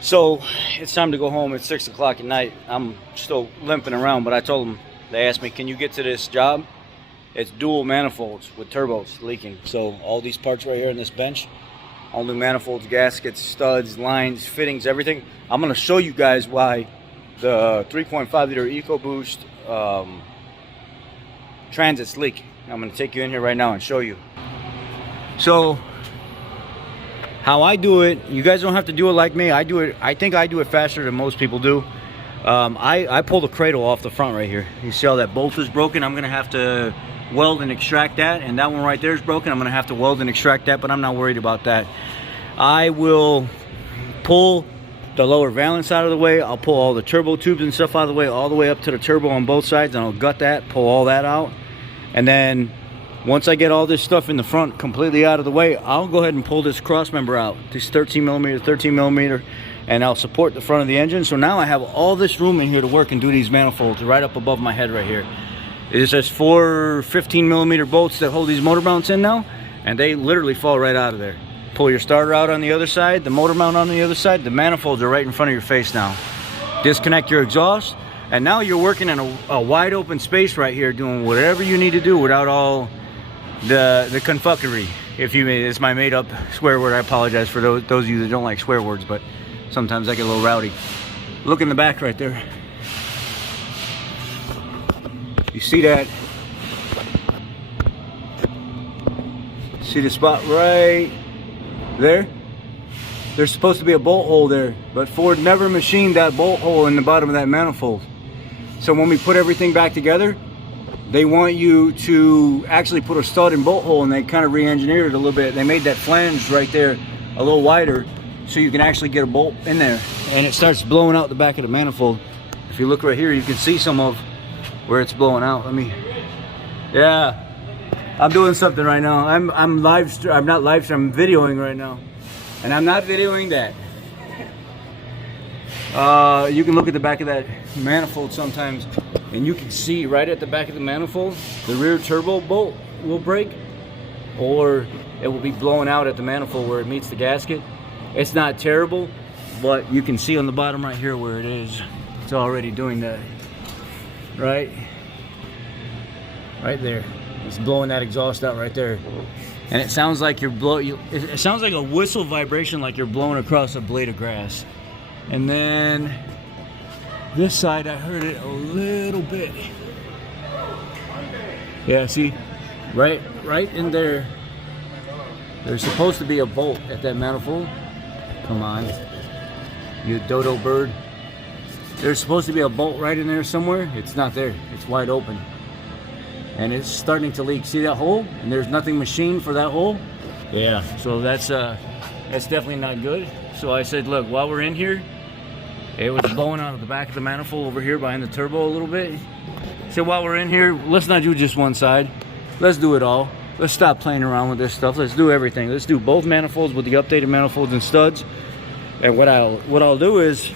So it's time to go home. It's 6 o'clock at night. I'm still limping around, but I told them, they asked me, can you get to this job? It's dual manifolds with turbos leaking. So all these parts right here in this bench, all new manifolds, gaskets, studs, lines, fittings, everything. I'm going to show you guys why the 3.5 liter Ecoboost Transit's leaking. I'm going to take you in here right now and show you. So how I do it, you guys don't have to do it like me. I do it, I think I do it faster than most people do. I pull the cradle off the front right here. You see how that bolt is broken? I'm gonna have to weld and extract that, and that one right there is broken. I'm gonna have to weld and extract that, but I'm not worried about that. I will pull the lower valence out of the way. I'll pull all the turbo tubes and stuff out of the way, all the way up to the turbo on both sides, and I'll gut that, pull all that out. And then once I get all this stuff in the front completely out of the way, I'll go ahead and pull this cross member out, this 13 millimeter, and I'll support the front of the engine. So now I have all this room in here to work and do these manifolds right up above my head right here. It's just 4 15 millimeter bolts that hold these motor mounts in now, and they literally fall right out of there. Pull your starter out on the other side, the motor mount on the other side, the manifolds are right in front of your face now. Disconnect your exhaust, and now you're working in a wide open space right here, doing whatever you need to do without all the confuckery. If you may, it's my made up swear word. I apologize for those of you that don't like swear words, but sometimes I get a little rowdy. Look in the back right there. You see that? See the spot right there? There's supposed to be a bolt hole there, but Ford never machined that bolt hole in the bottom of that manifold. So when we put everything back together, they want you to actually put a stud and bolt hole, and they kind of re-engineered it a little bit. They made that flange right there a little wider so you can actually get a bolt in there, and it starts blowing out the back of the manifold. If you look right here, you can see some of where it's blowing out. Yeah, I'm doing something right now. I'm not live stream, I'm videoing right now, and I'm not videoing that. You can look at the back of that manifold sometimes, and you can see right at the back of the manifold, the rear turbo bolt will break, or it will be blowing out at the manifold where it meets the gasket. It's not terrible, but you can see on the bottom right here where it is. It's already doing that. Right there. It's blowing that exhaust out right there. And it sounds like it sounds like a whistle vibration, like you're blowing across a blade of grass. And then this side, I heard it a little bit. Yeah, see, right in there, there's supposed to be a bolt at that manifold. Come on, you dodo bird. There's supposed to be a bolt right in there somewhere. It's not there. It's wide open. And it's starting to leak. See that hole? And there's nothing machined for that hole. Yeah, so that's definitely not good. So I said, look, while we're in here, it was blowing out of the back of the manifold over here behind the turbo a little bit. So while we're in here, let's not do just one side. Let's do it all. Let's stop playing around with this stuff. Let's do everything. Let's do both manifolds with the updated manifolds and studs. And what I'll do is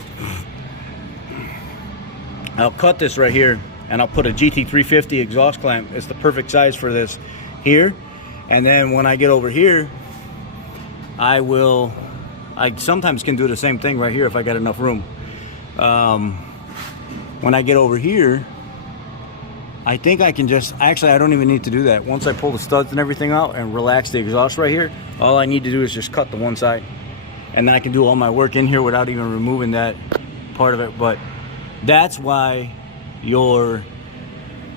I'll cut this right here, and I'll put a GT350 exhaust clamp. It's the perfect size for this here. And then when I get over here, I sometimes can do the same thing right here if I got enough room. When I get over here, I think I can actually I don't even need to do that. Once I pull the studs and everything out and relax the exhaust right here, all I need to do is just cut the one side, and then I can do all my work in here without even removing that part of it. But that's why your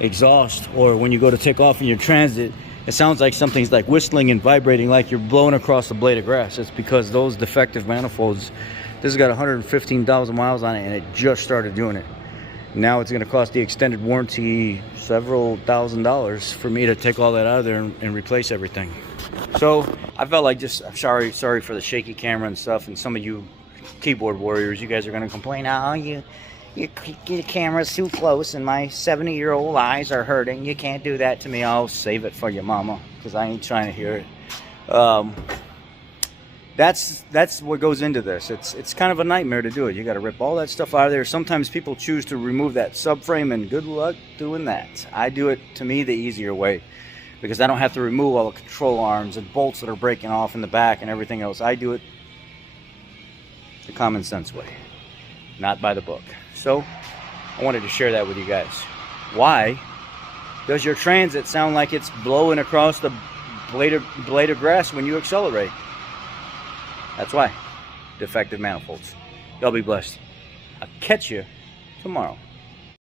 exhaust, or when you go to take off in your Transit, it sounds like something's like whistling and vibrating like you're blowing across a blade of grass. It's because those defective manifolds, this has got 115,000 miles on it, and it just started doing it. Now it's going to cost the extended warranty several $1,000s for me to take all that out of there and replace everything. So I felt like I'm sorry for the shaky camera and stuff, and some of you keyboard warriors, you guys are going to complain, oh, your camera's too close and my 70-year-old eyes are hurting. You can't do that to me. I'll save it for your mama, because I ain't trying to hear it. That's what goes into this. It's kind of a nightmare to do it. You got to rip all that stuff out of there. Sometimes people choose to remove that subframe, and good luck doing that. I do it, to me, the easier way, because I don't have to remove all the control arms and bolts that are breaking off in the back and everything else. I do it the common sense way, not by the book. So I wanted to share that with you guys. Why does your transit sound like it's blowing across the blade of grass when you accelerate? That's why. Defective manifolds. Y'all be blessed. I'll catch you tomorrow.